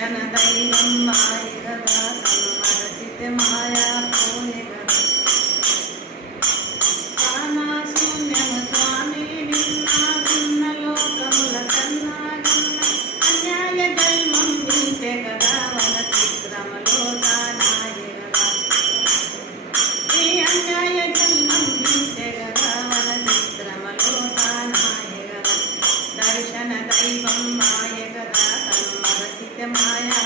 దర్శన దైవం మాయ గదా తను మరచితే మాయా పోయే గదా కానా శూన్యము స్వామి నిన్నాగున్న లోకముల కన్నాగన్న అన్యాయ జన్మం వింటే గదా వన చిత్రములో తానాయ గదా ఈ అన్యాయ జన్మం వింటే గదా వన చిత్రములో తానాయ గదా దర్శన దైవం మాయ గదా తను మరచితే మాయా